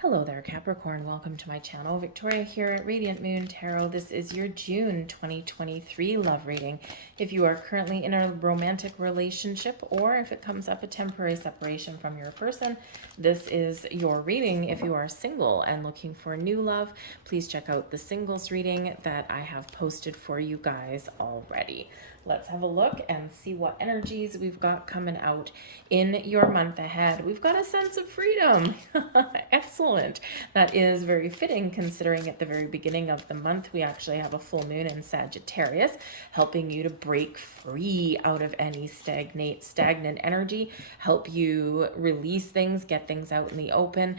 Hello there, Capricorn. Welcome to my channel. Victoria here at Radiant Moon Tarot. This is your June 2023 love reading. If you are currently in a romantic relationship or if it comes up a temporary separation from your person, this is your reading. If you are single and looking for new love, please check out the singles reading that I have posted for you guys already. Let's have a look and see what energies we've got coming out in your month ahead. We've got a sense of freedom. Excellent. That is very fitting considering at the very beginning of the month, we actually have a full moon in Sagittarius, helping you to break free out of any stagnant energy, help you release things, get things out in the open,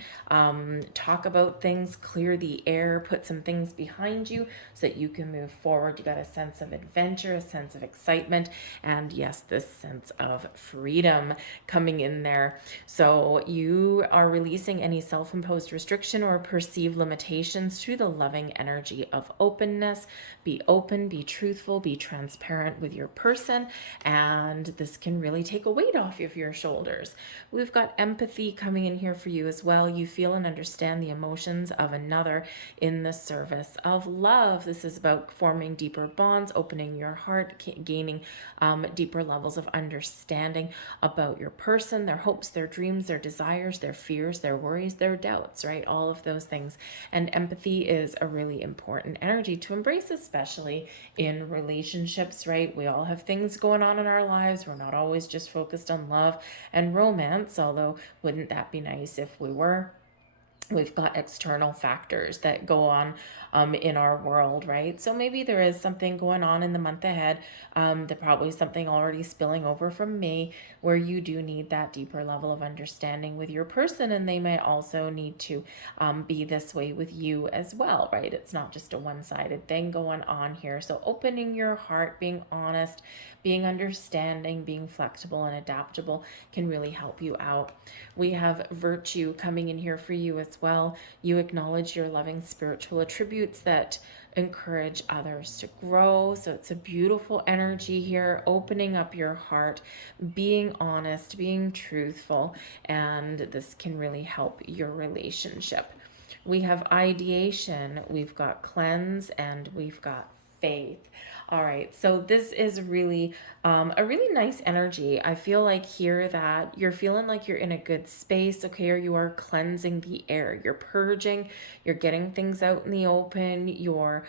talk about things, clear the air, put some things behind you so that you can move forward. You got a sense of adventure, a sense of excitement, and yes, this sense of freedom coming in there. So you are releasing any self-imposed restriction or perceived limitations through the loving energy of openness. Be open, be truthful, be transparent with your person, and this can really take a weight off of your shoulders. We've got empathy coming in here for you as well. You feel and understand the emotions of another in the service of love. This is about forming deeper bonds, opening your heart, gaining deeper levels of understanding about your person, their hopes, their dreams, their desires, their fears, their worries, their doubts, right? All of those things. And empathy is a really important energy to embrace, especially in relationships, right? We all have things going on in our lives. We're not always just focused on love and romance, although wouldn't that be nice if we were? We've got external factors that go on in our world, right? So maybe there is something going on in the month ahead. There probably something already spilling over from May where you do need that deeper level of understanding with your person, and they may also need to be this way with you as well, right? It's not just a one-sided thing going on here. So opening your heart, being honest, being understanding, being flexible and adaptable can really help you out. We have virtue coming in here for you as well. You acknowledge your loving spiritual attributes that encourage others to grow. So it's a beautiful energy here, opening up your heart, being honest, being truthful, and this can really help your relationship. We have ideation, we've got cleanse, and we've got faith. All right, so this is really a really nice energy. I feel like here that you're feeling like you're in a good space, okay, or you are cleansing the air, you're purging, you're getting things out in the open, you're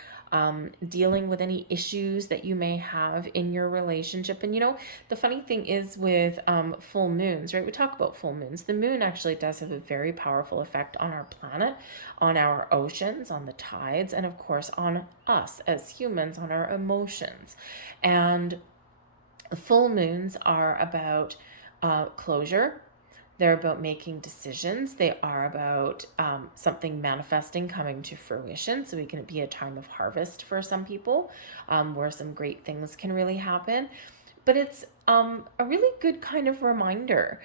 dealing with any issues that you may have in your relationship. And you know, the funny thing is with full moons, right? We talk about full moons. The moon actually does have a very powerful effect on our planet, on our oceans, on the tides, and of course on us as humans, on our emotions. And full moons are about closure. They're about making decisions. They are about something manifesting, coming to fruition. So it can be a time of harvest for some people, where some great things can really happen. But it's a really good kind of reminder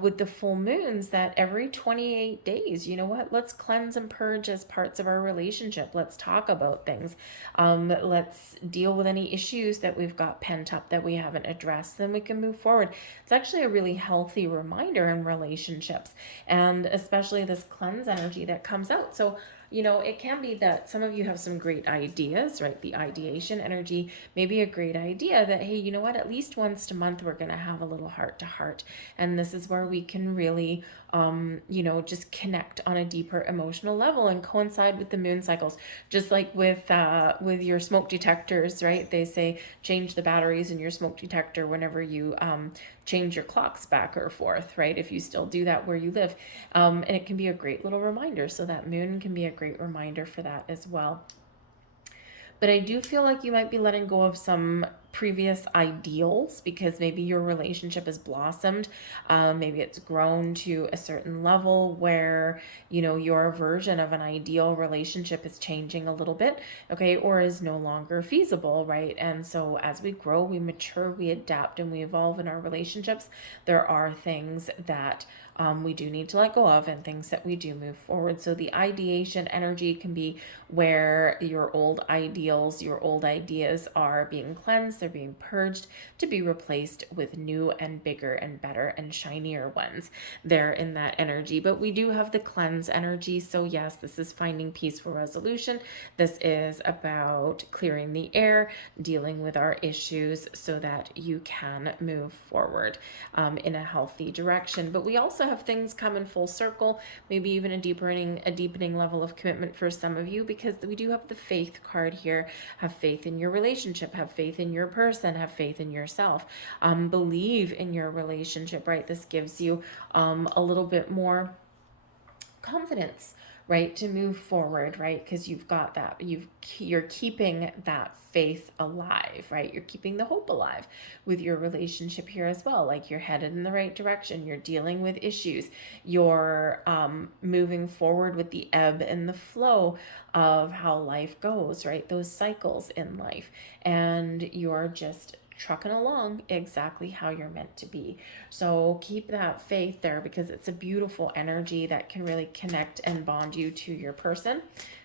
with the full moons that every 28 days, you know what, let's cleanse and purge as parts of our relationship. Let's talk about things. Let's deal with any issues that we've got pent up that we haven't addressed. Then we can move forward. It's actually a really healthy reminder in relationships, and especially this cleanse energy that comes out. So you know, it can be that some of you have some great ideas, right? The ideation energy may be a great idea that, hey, you know what, at least once a month, we're going to have a little heart to heart. And this is where we can really, you know, just connect on a deeper emotional level and coincide with the moon cycles. Just like with your smoke detectors, right? They say change the batteries in your smoke detector whenever you change your clocks back or forth, right? If you still do that where you live. And it can be a great little reminder. So that moon can be a great reminder for that as well. But I do feel like you might be letting go of some previous ideals because maybe your relationship has blossomed. Maybe it's grown to a certain level where, you know, your version of an ideal relationship is changing a little bit, okay, or is no longer feasible, right? And so as we grow, we mature, we adapt, and we evolve in our relationships. There are things that we do need to let go of and things that we do move forward. So the ideation energy can be where your old ideals, your old ideas are being cleansed, they're being purged to be replaced with new and bigger and better and shinier ones. They're in that energy. But we do have the cleanse energy. So yes, this is finding peaceful resolution. This is about clearing the air, dealing with our issues so that you can move forward in a healthy direction. But we also have things come in full circle, maybe even a deepening level of commitment for some of you, because we do have the faith card here. Have faith in your relationship, have faith in your person, have faith in yourself, believe in your relationship, right? This gives you a little bit more confidence, right, to move forward, right? Because you've got that, you're keeping that faith alive, right? You're keeping the hope alive with your relationship here as well. Like you're headed in the right direction, you're dealing with issues, you're moving forward with the ebb and the flow of how life goes, right? Those cycles in life, and you're just trucking along exactly how you're meant to be. So keep that faith there, because it's a beautiful energy that can really connect and bond you to your person,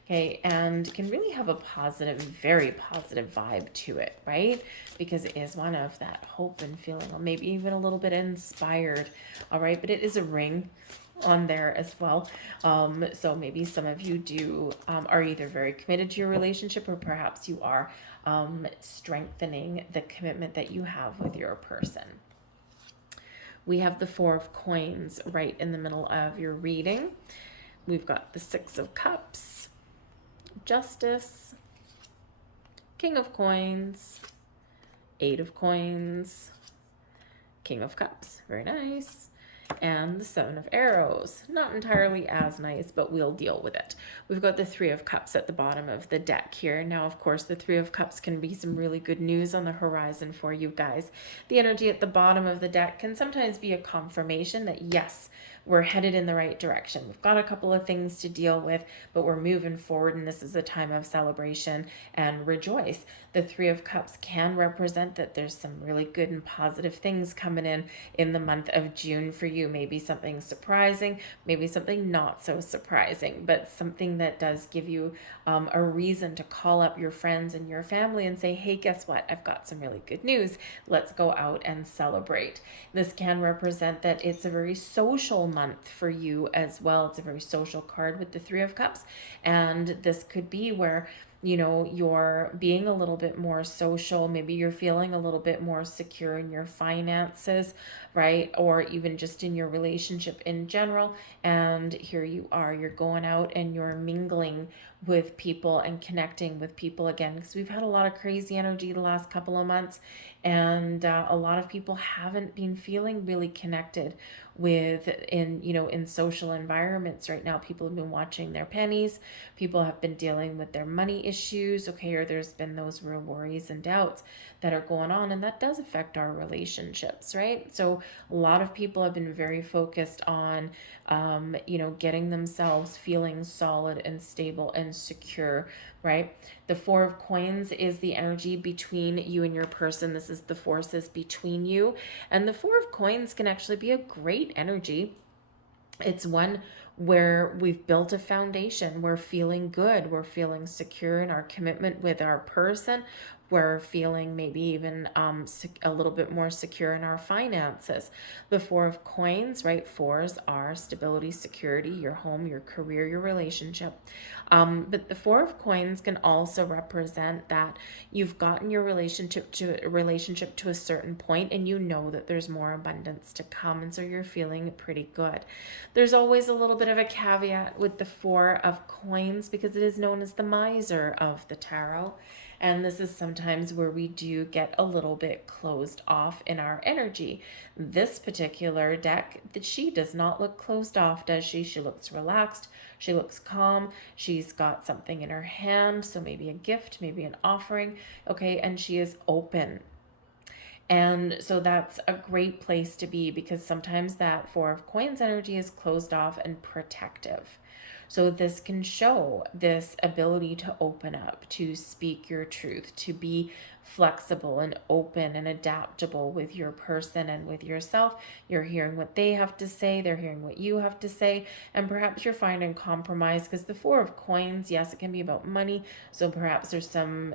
okay, and can really have a positive, very positive vibe to it, right? Because it is one of that hope and feeling, or maybe even a little bit inspired, all right? But it is a ring on there as well. So maybe some of you are either very committed to your relationship, or perhaps you are strengthening the commitment that you have with your person. We have the Four of Coins right in the middle of your reading. We've got the Six of Cups, Justice, King of Coins, Eight of Coins, King of Cups, very nice, and the Seven of Arrows. Not entirely as nice, but we'll deal with it. We've got the Three of Cups at the bottom of the deck here. Now, of course, the Three of Cups can be some really good news on the horizon for you guys. The energy at the bottom of the deck can sometimes be a confirmation that, yes, we're headed in the right direction. We've got a couple of things to deal with, but we're moving forward, and this is a time of celebration and rejoice. The Three of Cups can represent that there's some really good and positive things coming in the month of June for you. Maybe something surprising, maybe something not so surprising, but something that does give you a reason to call up your friends and your family and say, hey, guess what? I've got some really good news. Let's go out and celebrate. This can represent that it's a very social month for you as well. It's a very social card with the Three of Cups. And this could be where, you know, you're being a little bit more social. Maybe you're feeling a little bit more secure in your finances, right? Or even just in your relationship in general. And here you are, you're going out and you're mingling with people and connecting with people again, because we've had a lot of crazy energy the last couple of months, and a lot of people haven't been feeling really connected with in social environments right now. People have been watching their pennies, people have been dealing with their money issues, okay, or there's been those real worries and doubts that are going on, and that does affect our relationships, right? So a lot of people have been very focused on getting themselves feeling solid and stable and secure, right? The Four of Coins is the energy between you and your person. This is the forces between you, and the Four of Coins can actually be a great energy. It's one where we've built a foundation. We're feeling good. We're feeling secure in our commitment with our person. We're feeling maybe even a little bit more secure in our finances. The Four of Coins, right? Fours are stability, security, your home, your career, your relationship. But the Four of Coins can also represent that you've gotten your relationship to a certain point, and you know that there's more abundance to come, and so you're feeling pretty good. There's always a little bit of a caveat with the Four of Coins, because it is known as the miser of the tarot. And this is sometimes where we do get a little bit closed off in our energy. This particular deck, she does not look closed off, does she? She looks relaxed. She looks calm. She's got something in her hand, so maybe a gift, maybe an offering, okay, and she is open. And so that's a great place to be, because sometimes that Four of Coins energy is closed off and protective. So this can show this ability to open up, to speak your truth, to be flexible and open and adaptable with your person and with yourself. You're hearing what they have to say, they're hearing what you have to say, and perhaps you're finding compromise, because the Four of Coins, yes, it can be about money. So perhaps there's some,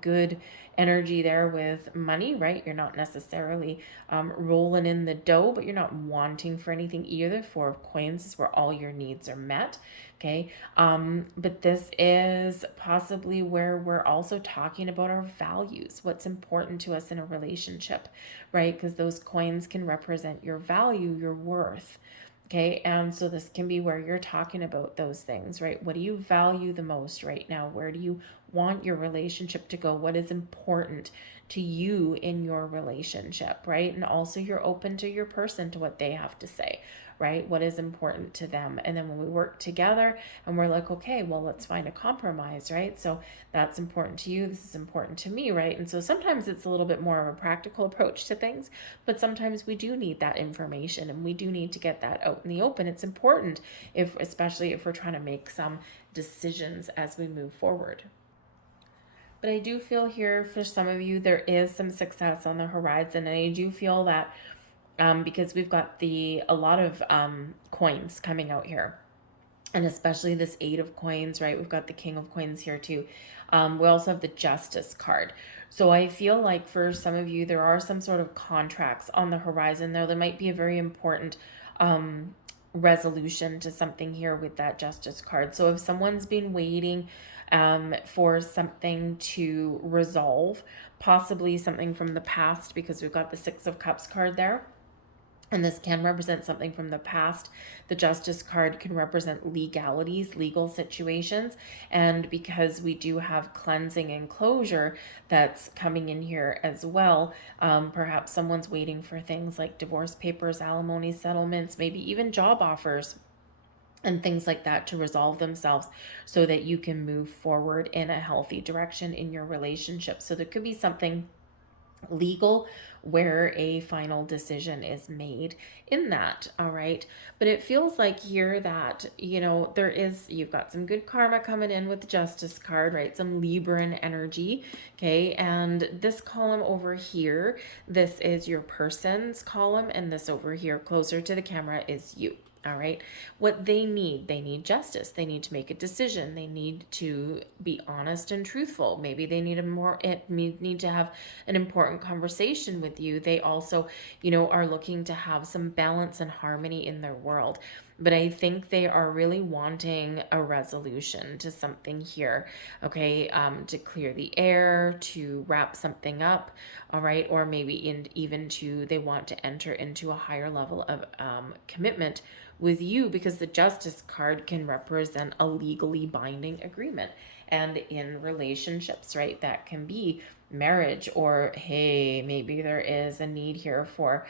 good energy there with money, right? You're not necessarily rolling in the dough, but you're not wanting for anything either. Four of Coins is where all your needs are met. Okay. But this is possibly where we're also talking about our values, what's important to us in a relationship, right? Because those coins can represent your value, your worth. Okay. And so this can be where you're talking about those things, right? What do you value the most right now? Where do you want your relationship to go? What is important to you in your relationship, right? And also you're open to your person, to what they have to say, right? What is important to them. And then when we work together and we're like, okay, well, let's find a compromise, right? So that's important to you. This is important to me, right? And so sometimes it's a little bit more of a practical approach to things, but sometimes we do need that information and we do need to get that out in the open. It's important, especially if we're trying to make some decisions as we move forward. But I do feel here for some of you, there is some success on the horizon. And I do feel that because we've got a lot of coins coming out here. And especially this Eight of Coins, right? We've got the King of Coins here too. We also have the Justice card. So I feel like for some of you, there are some sort of contracts on the horizon. There might be a very important resolution to something here with that Justice card. So if someone's been waiting for something to resolve, possibly something from the past, because we've got the Six of Cups card there, and this can represent something from the past. The Justice card can represent legalities, legal situations. And because we do have cleansing and closure that's coming in here as well, perhaps someone's waiting for things like divorce papers, alimony settlements, maybe even job offers and things like that to resolve themselves so that you can move forward in a healthy direction in your relationship. So there could be something legal where a final decision is made in that. All right. But it feels like here that, you've got some good karma coming in with the Justice card, right? Some Libran energy. Okay. And this column over here, this is your person's column. And this over here closer to the camera is you. All right. What they need justice. They need to make a decision. They need to be honest and truthful. Maybe they need need to have an important conversation with you. They also, are looking to have some balance and harmony in their world. But I think they are really wanting a resolution to something here, okay, to clear the air, to wrap something up, all right, or maybe even they want to enter into a higher level of commitment with you, because the Justice card can represent a legally binding agreement. And in relationships, right, that can be marriage, or hey, maybe there is a need here for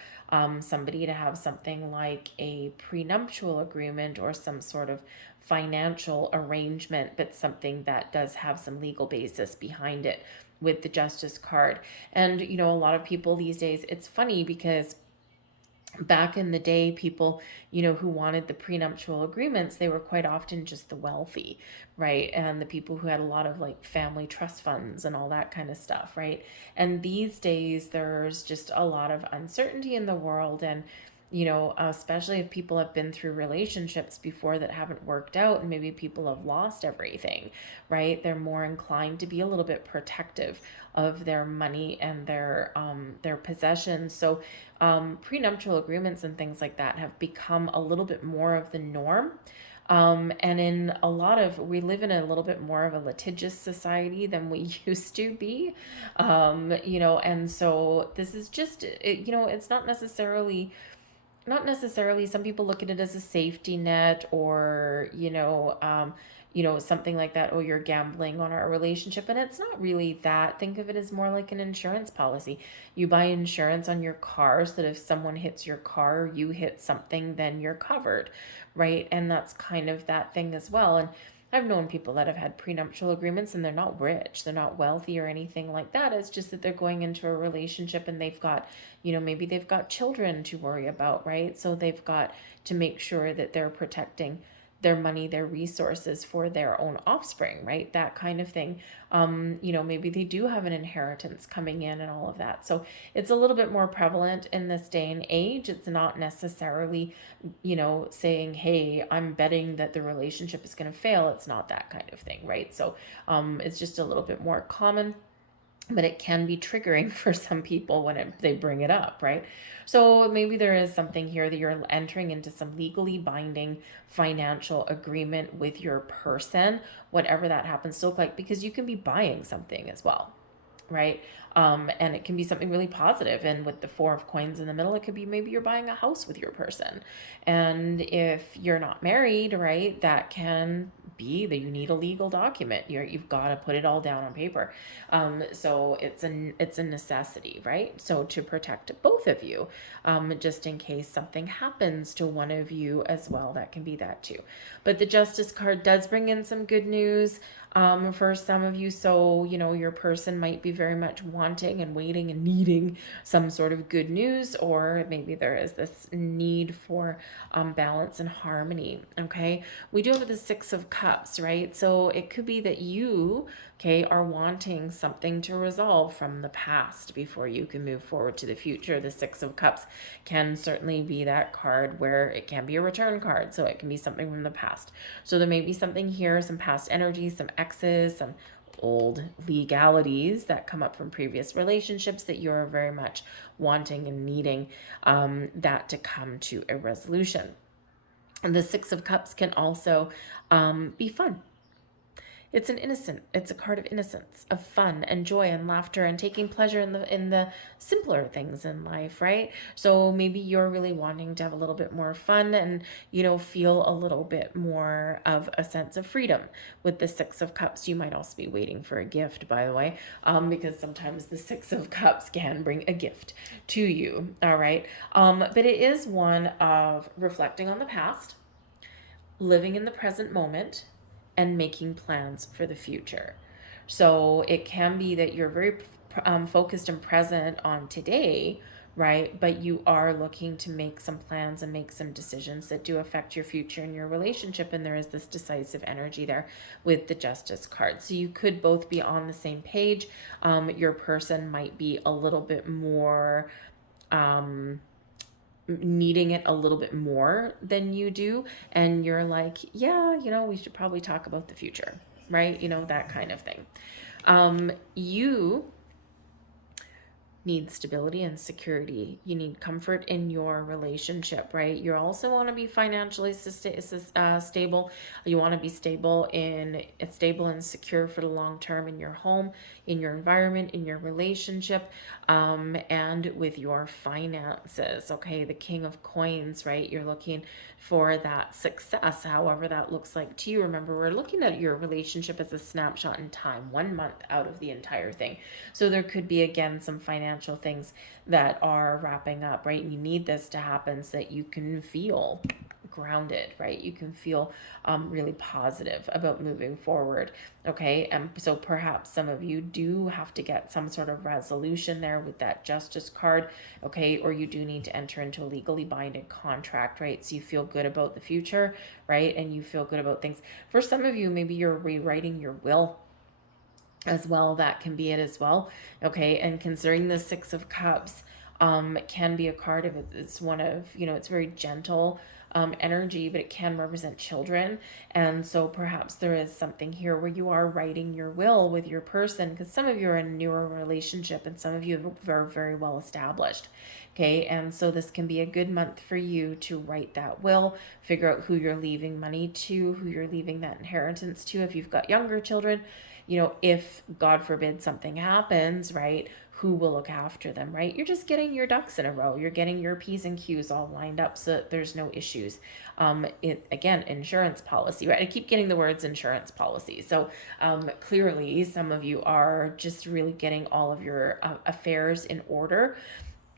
somebody to have something like a prenuptial agreement or some sort of financial arrangement, but something that does have some legal basis behind it with the Justice card. And a lot of people these days, it's funny because back in the day, people, who wanted the prenuptial agreements, they were quite often just the wealthy, right? And the people who had a lot of like family trust funds and all that kind of stuff, right? And these days, there's just a lot of uncertainty in the world. And, especially if people have been through relationships before that haven't worked out, and maybe people have lost everything, right? They're more inclined to be a little bit protective of their money and their possessions. So prenuptial agreements and things like that have become a little bit more of the norm. And we live in a little bit more of a litigious society than we used to be, and so this is just, it's not necessarily, some people look at it as a safety net, or, something like that. Oh, you're gambling on our relationship. And it's not really that. Think of it as more like an insurance policy. You buy insurance on your car so that if someone hits your car, or you hit something, then you're covered, right? And that's kind of that thing as well. And I've known people that have had prenuptial agreements and they're not rich, they're not wealthy or anything like that. It's just that they're going into a relationship and they've got, maybe they've got children to worry about, right? So they've got to make sure that they're protecting their money, their resources for their own offspring, right? That kind of thing. Maybe they do have an inheritance coming in and all of that. So it's a little bit more prevalent in this day and age. It's not necessarily, saying, hey, I'm betting that the relationship is going to fail. It's not that kind of thing, right? So it's just a little bit more common, but it can be triggering for some people when they bring it up, right? So maybe there is something here that you're entering into some legally binding financial agreement with your person, whatever that happens to look like, because you can be buying something as well, right? And it can be something really positive. And with the Four of Coins in the middle, it could be maybe you're buying a house with your person. And if you're not married, right, that can be that you need a legal document. You've got to put it all down on paper. So it's a necessity, right? So to protect both of you, just in case something happens to one of you as well, that can be that too. But the Justice card does bring in some good news for some of you. So, your person might be very much wanting and waiting and needing some sort of good news, or maybe there is this need for balance and harmony. Okay. We do have the Six of Cups, right? So it could be that you, are wanting something to resolve from the past before you can move forward to the future. The Six of Cups can certainly be that card where it can be a return card. So it can be something from the past. So there may be something here, some past energy, some exes, some old legalities that come up from previous relationships that you're very much wanting and needing that to come to a resolution. And the Six of Cups can also be fun. It's a card of innocence, of fun and joy and laughter and taking pleasure in the simpler things in life, right? So maybe you're really wanting to have a little bit more fun and, feel a little bit more of a sense of freedom. With the Six of Cups, you might also be waiting for a gift, by the way, because sometimes the Six of Cups can bring a gift to you, all right? But it is one of reflecting on the past, living in the present moment, and making plans for the future. So it can be that you're very focused and present on today, right? But you are looking to make some plans and make some decisions that do affect your future and your relationship. And there is this decisive energy there with the Justice card. So you could both be on the same page. Your person might be a little bit more needing it a little bit more than you do, and you're like, yeah, we should probably talk about the future, right? That kind of thing. You need stability and security. You need comfort in your relationship, right? You also want to be financially stable. You want to be stable and secure for the long term in your home, in your environment, in your relationship, and with your finances. Okay, the King of Coins, right? You're looking for that success, however that looks like to you. Remember, we're looking at your relationship as a snapshot in time, 1 month out of the entire thing. So there could be, again, some financial things that are wrapping up, right? You need this to happen so that you can feel grounded, right? You can feel really positive about moving forward. Okay. And so perhaps some of you do have to get some sort of resolution there with that Justice card. Okay. Or you do need to enter into a legally binding contract, right? So you feel good about the future, right? And you feel good about things. For some of you, maybe you're rewriting your will as well. That can be it as well. Okay. And considering the Six of Cups can be a card of it. It's one of, it's very gentle energy, but it can represent children. And so perhaps there is something here where you are writing your will with your person, because some of you are in a newer relationship and some of you are very well established. Okay. And so this can be a good month for you to write that will, figure out who you're leaving money to, who you're leaving that inheritance to. If you've got younger children, if God forbid something happens, right, who will look after them, right? You're just getting your ducks in a row. You're getting your P's and Q's all lined up so that there's no issues. Again, insurance policy, right? I keep getting the words insurance policy. So clearly some of you are just really getting all of your affairs in order,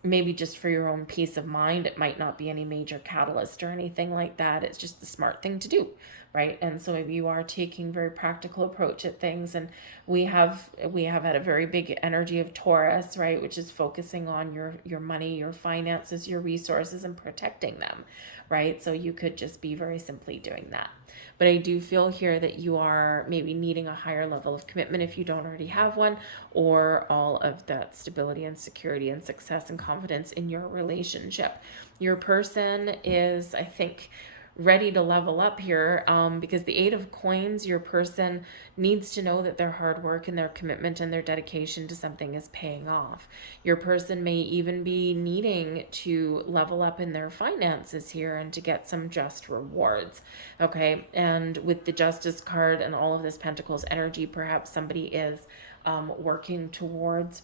maybe just for your own peace of mind. It might not be any major catalyst or anything like that. It's just the smart thing to do, right? And so maybe you are taking a very practical approach at things. And we have had a very big energy of Taurus, right, which is focusing on your money, your finances, your resources, and protecting them, right? So you could just be very simply doing that. But I do feel here that you are maybe needing a higher level of commitment if you don't already have one, or all of that stability and security and success and confidence in your relationship. Your person is, I think, ready to level up here, because the Eight of Coins, your person needs to know that their hard work and their commitment and their dedication to something is paying off. Your person may even be needing to level up in their finances here and to get some just rewards. Okay, and with the Justice card and all of this Pentacles energy, perhaps somebody is working towards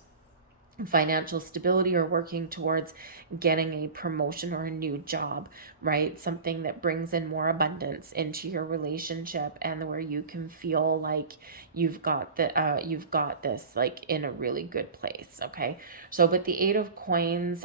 financial stability or working towards getting a promotion or a new job, right? Something that brings in more abundance into your relationship, and where you can feel like you've got this like in a really good place. Okay, so but the Eight of Coins,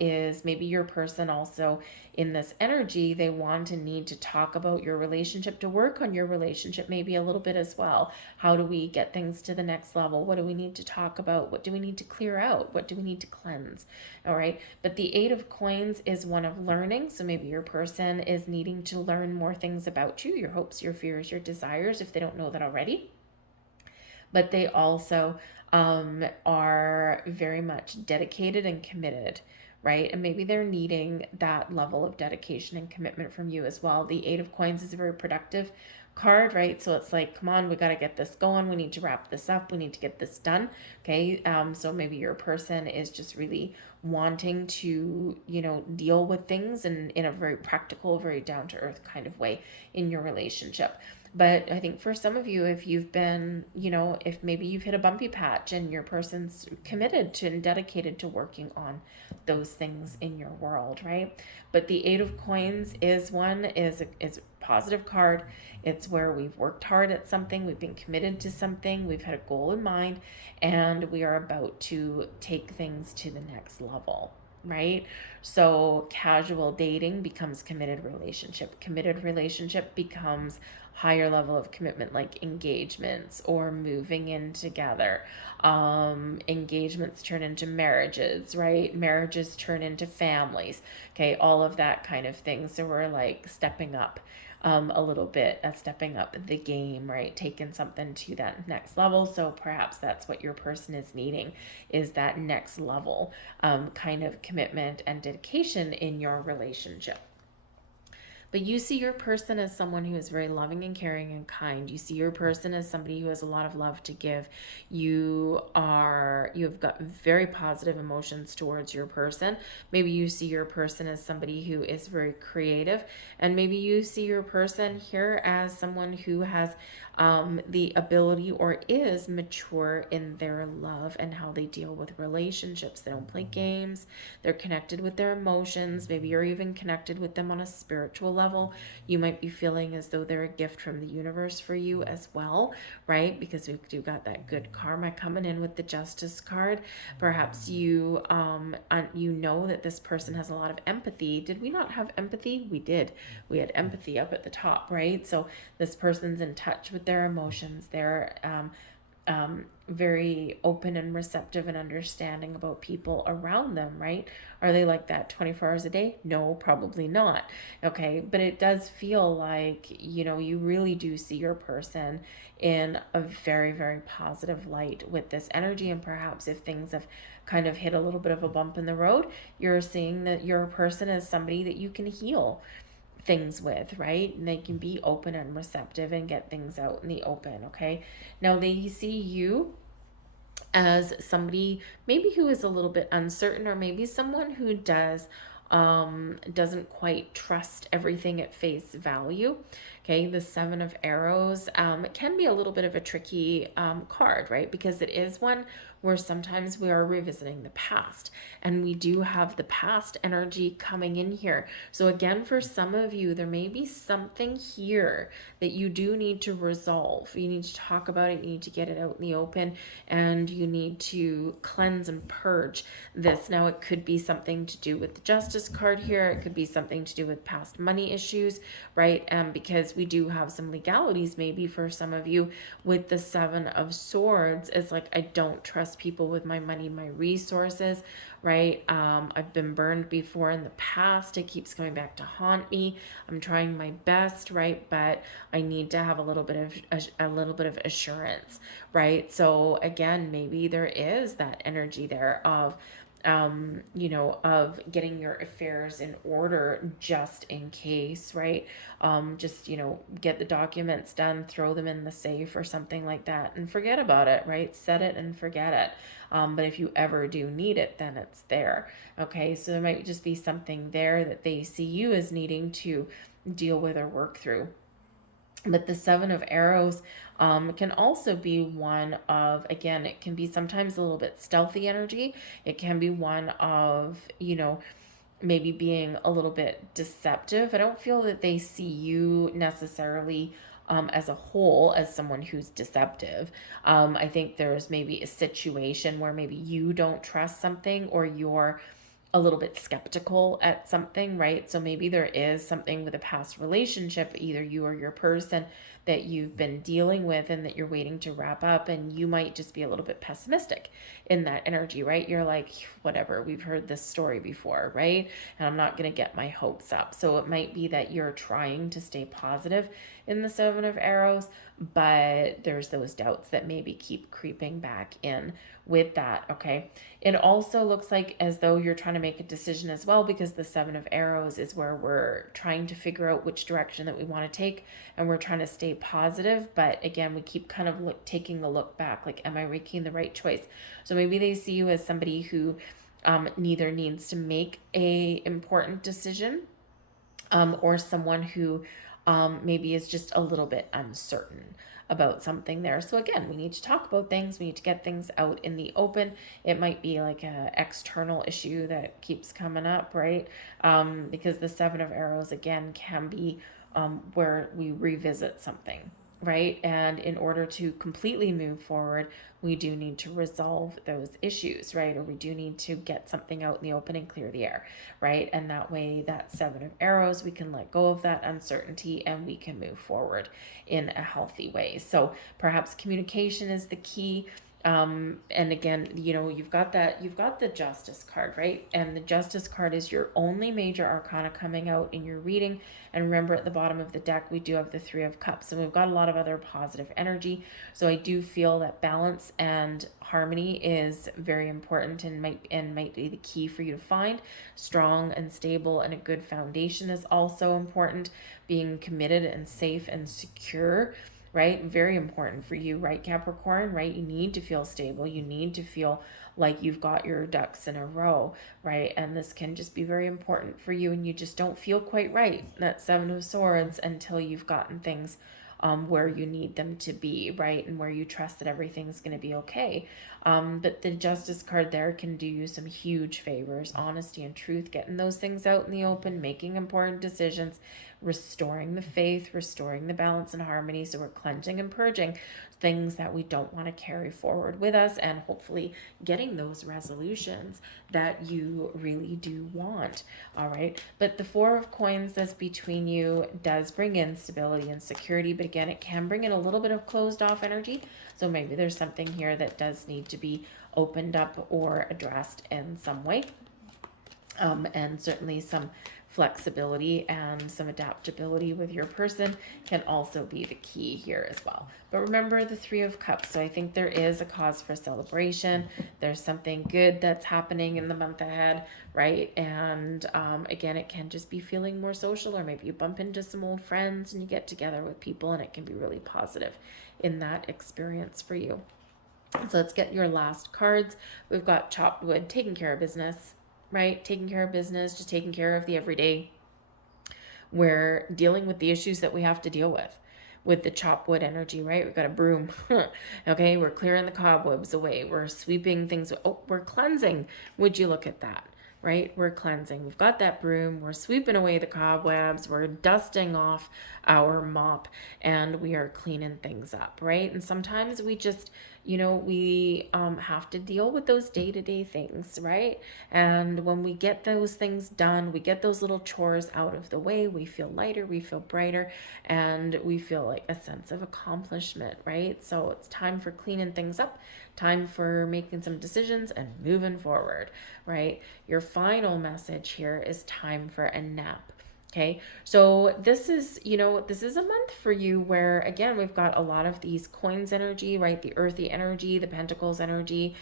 is maybe your person also in this energy. They want and need to talk about your relationship, to work on your relationship maybe a little bit as well. How do we get things to the next level? What do we need to talk about? What do we need to clear out? What do we need to cleanse? All right. But the Eight of Coins is one of learning. So maybe your person is needing to learn more things about you, your hopes, your fears, your desires, if they don't know that already. But they also are very much dedicated and committed, right? And maybe they're needing that level of dedication and commitment from you as well. The Eight of Coins is a very productive card, right? So it's like, come on, we got to get this going. We need to wrap this up. We need to get this done. Okay. So maybe your person is just really wanting to, deal with things in a very practical, very down to earth kind of way in your relationship. But I think for some of you, if you've been, if maybe you've hit a bumpy patch and your person's committed to and dedicated to working on those things in your world, right? But the Eight of Coins is a positive card. It's where we've worked hard at something, we've been committed to something, we've had a goal in mind, and we are about to take things to the next level, right? So casual dating becomes committed relationship. Committed relationship becomes higher level of commitment, like engagements or moving in together. Engagements turn into marriages, right? Marriages turn into families. Okay, all of that kind of thing. So we're like stepping up a little bit, stepping up the game, right? Taking something to that next level. So perhaps that's what your person is needing, is that next level kind of commitment and dedication in your relationship. But you see your person as someone who is very loving and caring and kind. You see your person as somebody who has a lot of love to give. You've got very positive emotions towards your person. Maybe you see your person as somebody who is very creative. And maybe you see your person here as someone who has the ability or is mature in their love and how they deal with relationships. They don't play games. They're connected with their emotions. Maybe you're even connected with them on a spiritual level. You might be feeling as though they're a gift from the universe for you as well, right? Because we do got that good karma coming in with the Justice card. Perhaps you know that this person has a lot of empathy. Did we not have empathy? We did. We had empathy up at the top, right? So this person's in touch with their emotions. They're very open and receptive and understanding about people around them, right? Are they like that 24 hours a day? No, probably not. Okay, but it does feel like, you really do see your person in a very, very positive light with this energy. And perhaps if things have kind of hit a little bit of a bump in the road, you're seeing that your person is somebody that you can heal things with, right? And they can be open and receptive and get things out in the open. Okay, now they see you as somebody maybe who is a little bit uncertain, or maybe someone who doesn't quite trust everything at face value. Okay, the Seven of Arrows, it can be a little bit of a tricky card, right? Because it is one where sometimes we are revisiting the past, and we do have the past energy coming in here. So again, for some of you, there may be something here that you do need to resolve. You need to talk about it, you need to get it out in the open, and you need to cleanse and purge this. Now, it could be something to do with the Justice card here. It could be something to do with past money issues, right? Because we do have some legalities maybe for some of you with the Seven of Swords. It's like, I don't trust people with my money, my resources, right? I've been burned before in the past. It keeps coming back to haunt me. I'm trying my best, right? But I need to have a little bit of assurance, right? So again, maybe there is that energy there of of getting your affairs in order just in case, right? Just, get the documents done, throw them in the safe or something like that and forget about it, right? Set it and forget it. But if you ever do need it, then it's there. Okay, so there might just be something there that they see you as needing to deal with or work through. But the Seven of Arrows can also be one of, again, it can be sometimes a little bit stealthy energy. It can be one of, maybe being a little bit deceptive. I don't feel that they see you necessarily as a whole as someone who's deceptive. I think there's maybe a situation where maybe you don't trust something, or you're a little bit skeptical at something, right? So maybe there is something with a past relationship, either you or your person, that you've been dealing with and that you're waiting to wrap up, and you might just be a little bit pessimistic in that energy, right? You're like, whatever, we've heard this story before, right? And I'm not going to get my hopes up. So it might be that you're trying to stay positive in the Seven of Arrows, but there's those doubts that maybe keep creeping back in with that, okay? It also looks like as though you're trying to make a decision as well, because the Seven of Arrows is where we're trying to figure out which direction that we want to take, and we're trying to stay positive. But again, we keep kind of taking a look back, like, am I making the right choice? So maybe they see you as somebody who neither needs to make a important decision, or someone who maybe is just a little bit uncertain about something there. So again, we need to talk about things. We need to get things out in the open. It might be like an external issue that keeps coming up, right? Because the Seven of Arrows, again, can be where we revisit something, right? And in order to completely move forward, we do need to resolve those issues, right? Or we do need to get something out in the open and clear the air, right? And that way, that Seven of Arrows, we can let go of that uncertainty and we can move forward in a healthy way. So perhaps communication is the key. And again, you've got the Justice card, right? And the Justice card is your only major arcana coming out in your reading. And remember, at the bottom of the deck, we do have the Three of Cups, and we've got a lot of other positive energy. So I do feel that balance and harmony is very important, and might be the key for you to find. Strong and stable and a good foundation is also important. Being committed and safe and secure, right? Very important for you, right, Capricorn, right? You need to feel stable. You need to feel like you've got your ducks in a row, right? And this can just be very important for you, and you just don't feel quite right, that Seven of Swords, until you've gotten things where you need them to be, right? And where you trust that everything's going to be okay. But the Justice card there can do you some huge favors. Honesty and truth, getting those things out in the open, making important decisions, restoring the faith, restoring the balance and harmony. So we're cleansing and purging things that we don't want to carry forward with us, and hopefully getting those resolutions that you really do want. All right. But the Four of Coins that's between you does bring in stability and security, but again, it can bring in a little bit of closed off energy. So maybe there's something here that does need to be opened up or addressed in some way. And certainly some flexibility and some adaptability with your person can also be the key here as well. But remember the Three of Cups. So I think there is a cause for celebration. There's something good that's happening in the month ahead, right? And again, it can just be feeling more social, or maybe you bump into some old friends and you get together with people, and it can be really positive in that experience for you. So let's get your last cards. We've got chopped wood, taking care of business, right? Taking care of business, just taking care of the everyday. We're dealing with the issues that we have to deal with the chop wood energy, right? We've got a broom. Okay, we're clearing the cobwebs away. We're sweeping things. Oh, we're cleansing. Would you look at that? Right? We're cleansing. We've got that broom. We're sweeping away the cobwebs. We're dusting off our mop and we are cleaning things up, right? And sometimes we just, we have to deal with those day-to-day things, right? And when we get those things done, we get those little chores out of the way, we feel lighter, we feel brighter, and we feel like a sense of accomplishment, right? So it's time for cleaning things up, time for making some decisions and moving forward, right? Your final message here is time for a nap. Okay, so this is, this is a month for you where, again, we've got a lot of these coins energy, right? The earthy energy, the pentacles energy.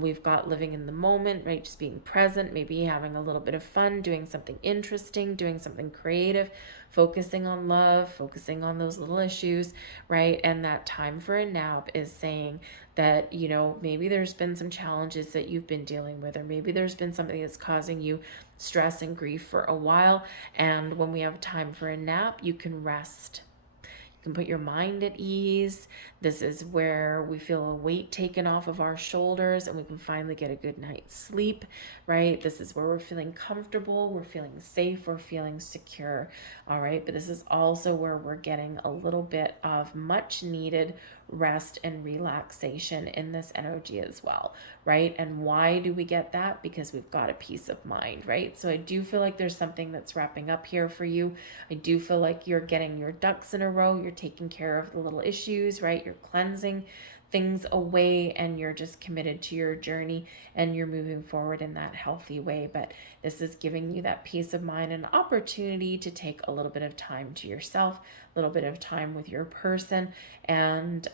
We've got living in the moment, right? Just being present, maybe having a little bit of fun, doing something interesting, doing something creative, focusing on love, focusing on those little issues, right? And that time for a nap is saying that, maybe there's been some challenges that you've been dealing with, or maybe there's been something that's causing you stress and grief for a while. And when we have time for a nap, you can rest. You can put your mind at ease. This is where we feel a weight taken off of our shoulders and we can finally get a good night's sleep, right? This is where we're feeling comfortable, we're feeling safe, we're feeling secure, all right? But this is also where we're getting a little bit of much needed rest and relaxation in this energy as well, right? And why do we get that? Because we've got a peace of mind, right? So I do feel like there's something that's wrapping up here for you. I do feel like you're getting your ducks in a row. You're taking care of the little issues, right? You're cleansing things away and you're just committed to your journey and you're moving forward in that healthy way. But this is giving you that peace of mind and opportunity to take a little bit of time to yourself, a little bit of time with your person, and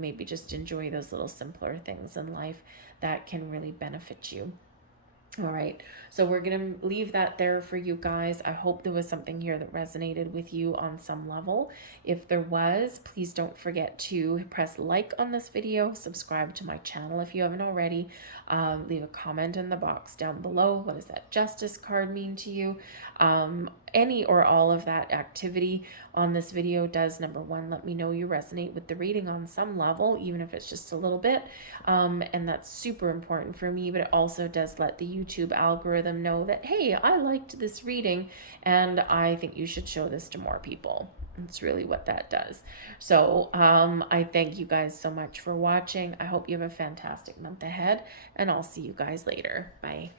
maybe just enjoy those little simpler things in life that can really benefit you. All right, so we're going to leave that there for you guys. I hope there was something here that resonated with you on some level. If there was, please don't forget to press like on this video, subscribe to my channel if you haven't already, leave a comment in the box down below. What does that justice card mean to you? Any or all of that activity on this video does, number one, let me know you resonate with the reading on some level, even if it's just a little bit. And that's super important for me, but it also does let the YouTube algorithm know that, hey, I liked this reading and I think you should show this to more people. That's really what that does. So I thank you guys so much for watching. I hope you have a fantastic month ahead, and I'll see you guys later. Bye.